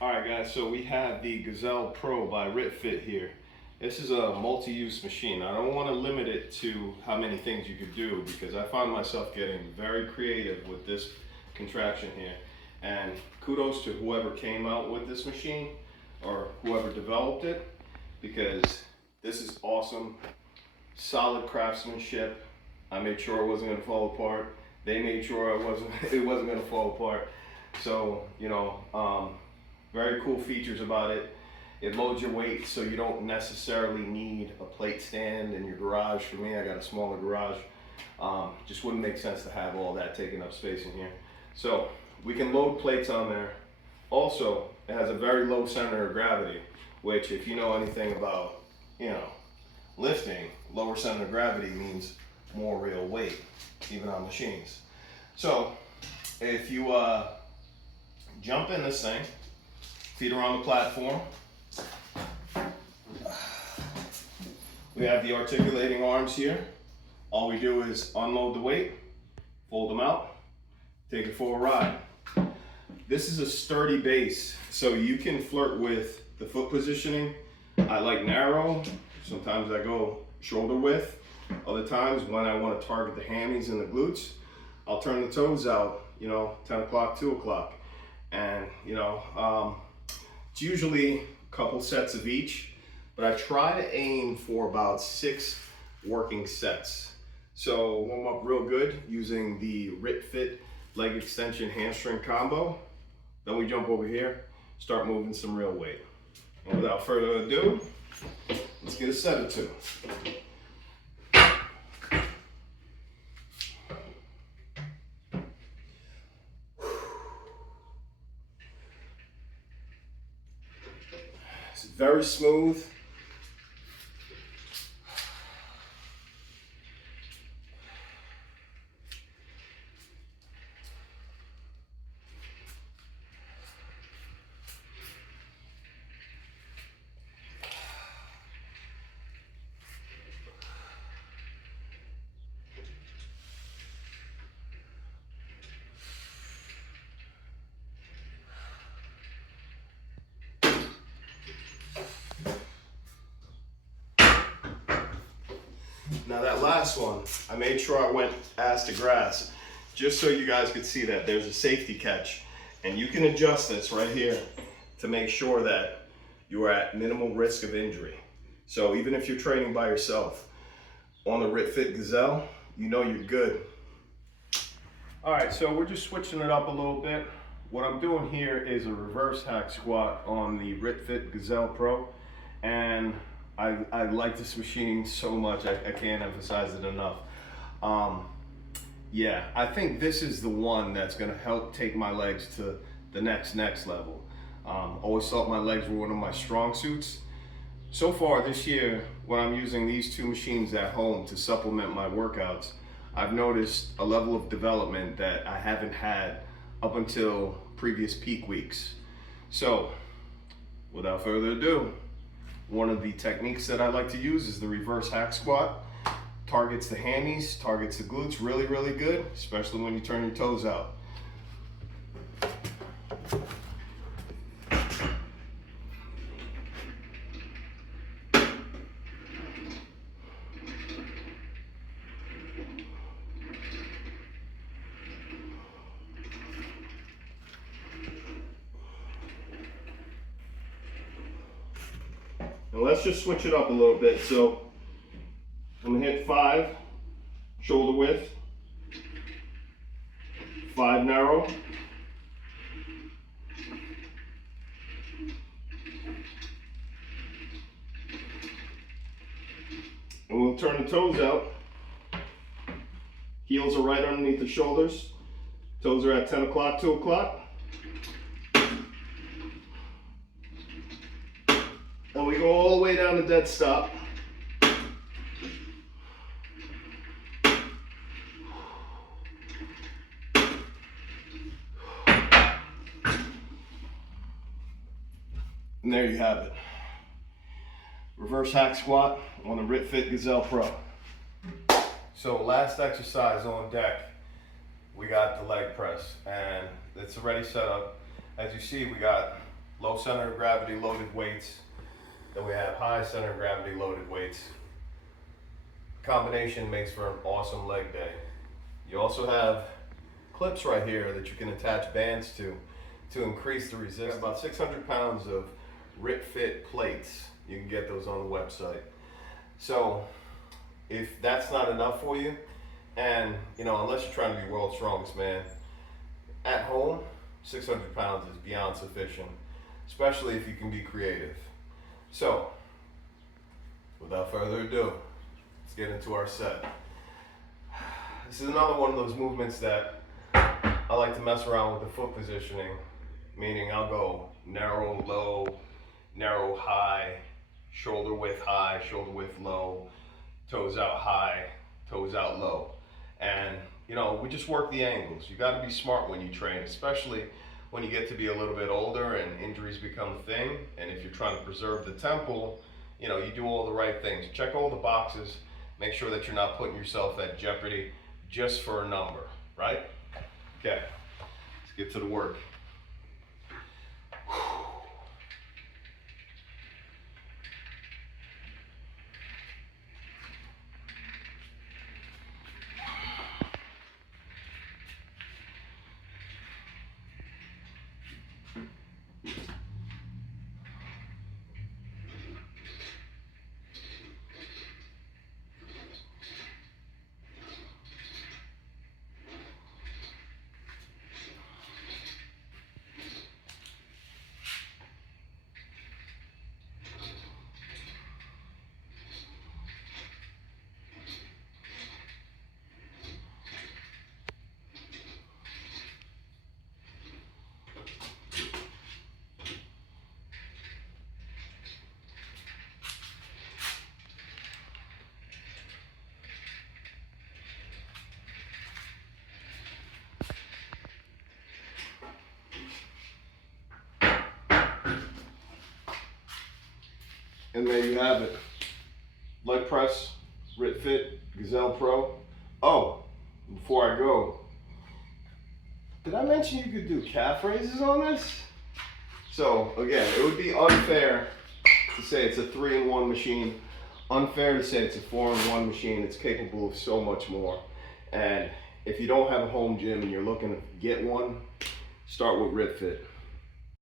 Alright guys, so we have the Gazelle Pro by RitFit here. This is a multi-use machine. I don't want to limit it to how many things you could do because I find myself getting very creative with this contraption here. And kudos to whoever came out with this machine or whoever developed it, because this is awesome, solid craftsmanship. I made sure it wasn't going to fall apart. They made sure it wasn't going to fall apart. So, very cool features about it. It loads your weight, so you don't necessarily need a plate stand in your garage. For me, I got a smaller garage. Just wouldn't make sense to have all that taking up space in here. So we can load plates on there. Also, it has a very low center of gravity, which if you know anything about, lifting, lower center of gravity means more real weight, even on machines. So if you jump in this thing, feet are on the platform. We have the articulating arms here. All we do is unload the weight, fold them out, take it for a ride. This is a sturdy base, so you can flirt with the foot positioning. I like narrow. Sometimes I go shoulder width. Other times when I want to target the hammies and the glutes, I'll turn the toes out, 10 o'clock, 2 o'clock. And, it's usually a couple sets of each, but I try to aim for about 6 working sets. So warm up real good using the RitFit leg extension hamstring combo. Then we jump over here, start moving some real weight. And without further ado, let's get a set of 2. It's very smooth. Now that last one, I made sure I went ass to grass, just so you guys could see that there's a safety catch. And you can adjust this right here to make sure that you are at minimal risk of injury. So even if you're training by yourself, on the RitFit Gazelle, you're good. All right, so we're just switching it up a little bit. What I'm doing here is a reverse hack squat on the RitFit Gazelle Pro. And I like this machine so much, I can't emphasize it enough. Yeah, I think this is the one that's gonna help take my legs to the next level. Always thought my legs were one of my strong suits. So far this year, when I'm using these 2 machines at home to supplement my workouts, I've noticed a level of development that I haven't had up until previous peak weeks. So, without further ado, one of the techniques that I like to use is the reverse hack squat. Targets the hammies, targets the glutes really, really good, especially when you turn your toes out. And let's just switch it up a little bit. So I'm gonna hit 5 shoulder width, 5 narrow, and we'll turn the toes out. Heels are right underneath the shoulders. Toes are at 10 o'clock, 2 o'clock. And we go all the way down to dead stop. And there you have it. Reverse hack squat on the RitFit Gazelle Pro. So last exercise on deck, we got the leg press, and it's already set up. As you see, we got low center of gravity loaded weights. Then we have high center of gravity loaded weights. Combination makes for an awesome leg day. You also have clips right here that you can attach bands to increase the resistance. About 600 pounds of RitFit plates. You can get those on the website. So if that's not enough for you, and unless you're trying to be world's strongest man, at home, 600 pounds is beyond sufficient, especially if you can be creative. So without further ado, let's get into our set. This is another one of those movements that I like to mess around with the foot positioning, meaning I'll go narrow, low, narrow, high, shoulder width high, shoulder width low, toes out high, toes out low. And we just work the angles. You got to be smart when you train, especially when you get to be a little bit older and injuries become a thing. And if you're trying to preserve the temple, you do all the right things. Check all the boxes. Make sure that you're not putting yourself at jeopardy just for a number, right? Okay, let's get to the work. And there you have it. Leg press, RitFit, Gazelle Pro. Oh, before I go, did I mention you could do calf raises on this? So again, it would be unfair to say it's a 3-in-1 machine. Unfair to say it's a 4-in-1 machine. It's capable of so much more. And if you don't have a home gym and you're looking to get one, start with RitFit.